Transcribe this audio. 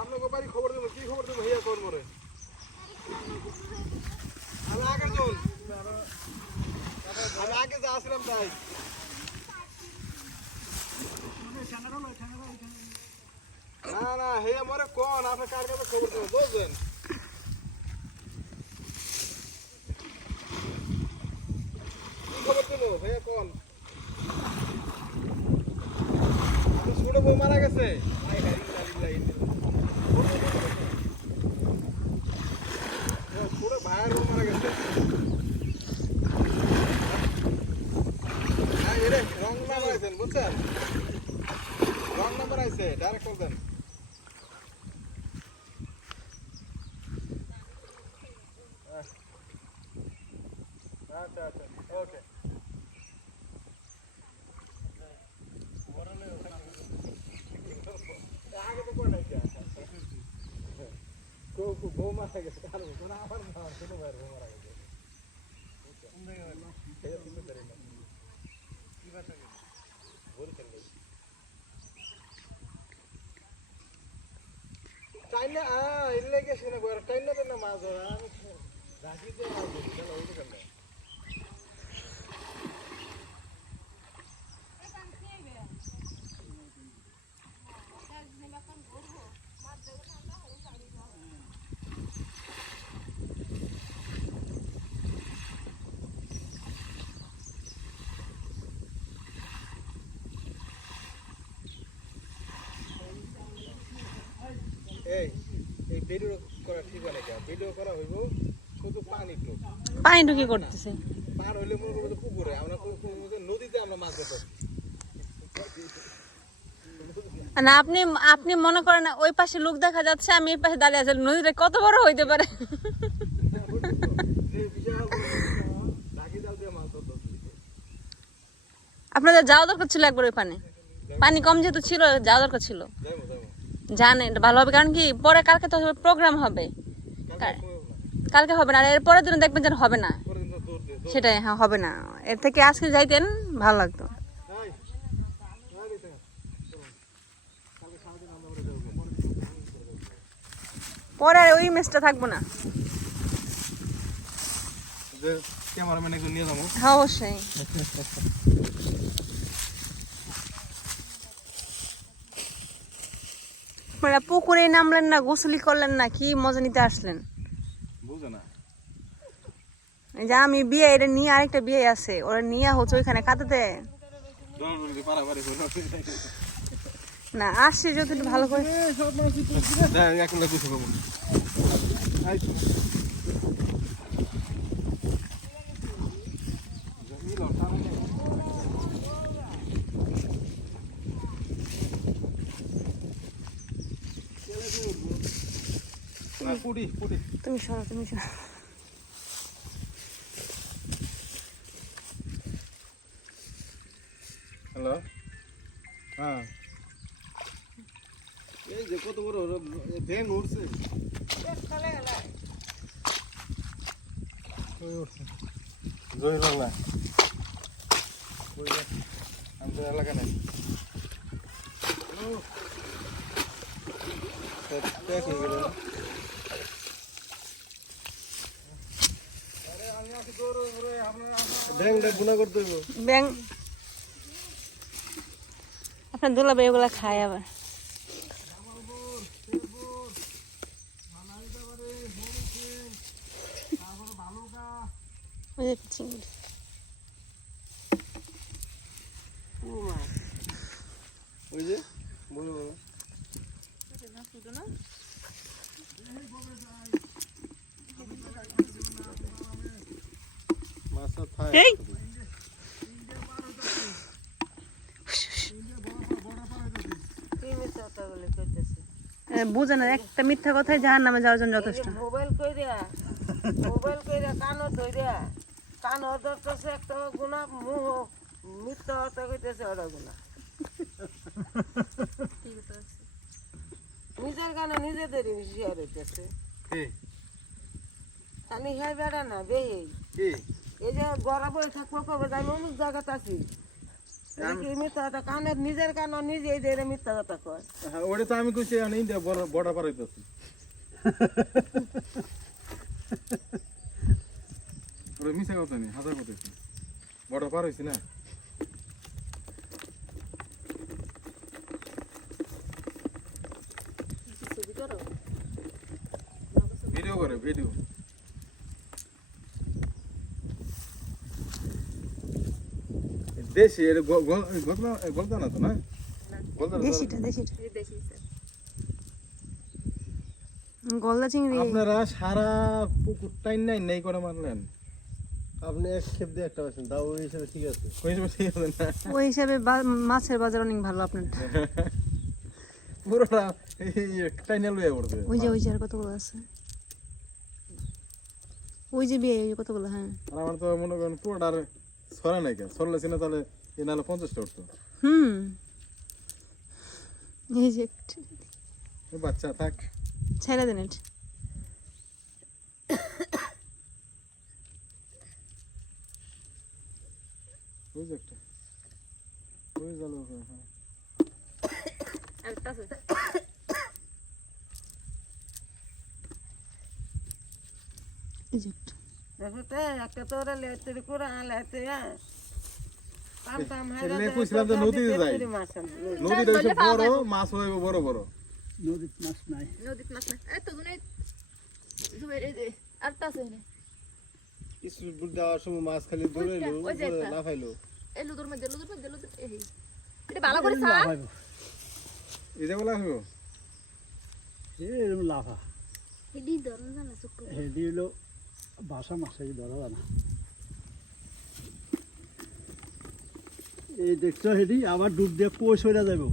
আপনাকে বাড়ি খবর দেবো, কি খবর দেবো ভাইয়া তোর মরে? আমি আগে চল, আমি আগে যা আসলাম তাই। না না হেয়া মরে কোন আপনি কার কাছে খবর দেবেন বুঝলেন? কি খবর দেবো ভাইয়া কোন? আপনি ছোট বউ মারা গেছে? ছোট ভাইয়ের বউ মারা গেছে। রং নাম্বার আছেন বুঝছেন, রং নাম্বার আছে ডাইরেক্ট করবেন। আচ্ছা আচ্ছা ওকে। আগে তো করে নাই বউ মারা গেছে আমার ছোট ভাইয়ের বউ মারা গেছে। টাইনা ইলে গেছে না গোর টাইনা তো না মাছ ধরা আমি রাখিতে মাছ ধরি চলো ওই দোকান না এই এই ভিডিও করা ঠিক হয় না ভিডিও করা হইব শুধু পানি তো পানি ঢুকি করতেছে পার হইলে মনে করবো পুকুরে আমরা নদীতে আমরা মাছ ধরতে না আপনি আপনি মনে করেন ওই পাশে লোক দেখা যাচ্ছে আমি এই পাশে দাঁড়িয়ে আছি নদীটা কত বড় হইতে পারে আপনাদের যাওয়া দরকার ছিল একবার ওই পানি পানি কম যেহেতু ছিল যাওয়া দরকার ছিল জানেন ভালো হবে কারণ কি পরে কালকে তো প্রোগ্রাম হবে কালকে হবে না আর এর পরের দিন দেখবেন যেন হবে না সেটাই হ্যাঁ হবে না এর থেকে আজকে যাইতেন ভালো লাগতো পরে আর ওই মেসটা থাকবো না ক্যামেরাম্যান একজন নিয়ে যাবো হ্যাঁ অবশ্যই আপনারা পুকুরে নামলেন না গোসলি করলেন না কি মজা নিতে আসলেন বুঝে না এই যে আমি বিয়ে এটা নিয়ে আরেকটা বিয়ে আছে ওরা নিয়ে হচ্ছে ওইখানে কাটাতে না আসছে যদি একটু ভালো করে তুমি সরো তুমি সরো হ্যালো হ্যাঁ এই যে কত বড় ভ্যান উঠছে জয়ল না আমাদের এলাকা নাই ব্যাংকটা গুণা করতে হইব ব্যাং আপনার দুলাভাই ওগুলা খায় আবার ওই যে বলো বুঝে না একটা মিথ্যা কথাই জাহার নামে যাওয়ার জন্য যথেষ্ট মোবাইল কইরা কানো ধইরা কানো ধরতেছে একটা গুণা মুহ মিথ্যা কথা কইতেছে ওটা গুণা নিজের গানে নিজেদেরই শেয়ার হইতেছে খালি হ্যাঁ বেড়া না বেহে এই যে গড়া বই থাকবো কবে যাই অমুক জায়গাতে আছি এটা কি মিথ্যা কথা? কানের নিজের কান নিজেই দিয়ে মিথ্যা কথা কয়। হ্যাঁ ওটা তো আমি কইছি আমি ইন্ডিয়া বর্ডার পার হইতেছি ওটা মিশা কথা নেই হাজার কথা বর্ডার পার হয়েছি না ভিডিও করে ভিডিও দেশি এটা গলদা না তো না গলদা দেশিটা গলদা চিংড়ি আপনারা সারা পুকুর টাইম নাই করে মারলেন আপনি এক খেপ দিয়ে একটা পাচ্ছেন তাও ওই হিসেবে ঠিক আছে। ওই সময় ঠিক আছে না ওই হিসাবে মাছের বাজার অনেক ভালো আপনার পুরোটা টাইনে লইয়া পড়বে ওই যে আর কতগুলো আছে ওই যে বিয়ে ওই যে কতগুলো হ্যাঁ আর আমার তো মনে করেন পুরোটা আর ছড়া নাই কেন ছড়লে ছিল তাহলে এ নাহলে 50টা উঠতো এই যে এ বাচ্চা থাক ছেড়ে দেন এটা ওই যে একটা ওই জালো হ্যাঁ এই যে একটা। দেখো তো একটা তোরা লেতে করে আলাতে কাম কাম এলে কইছিলাম তো নদীতে যাই নদীতে হইছে বড় মাছ হইব বড় বড় নদীর মাছ নাই। নদীতে মাছ না এই তো দুনে জুবের এই যে আরটা আছে রে কিছু বুট দেওয়ার সময় মাছ খালি ধরে এলো ওই যে একটা। না পাইলো। এই লুদুর মধ্যে এই এটা ভালো করে খা এই যে বলা হইব এরকম লাফা এডি ধরন না সুকো হেডি হলো বাসা মাছ ধরা জানা। এই দেখছো হেডি আবার ডুব দিয়ে কই সরে যাবো।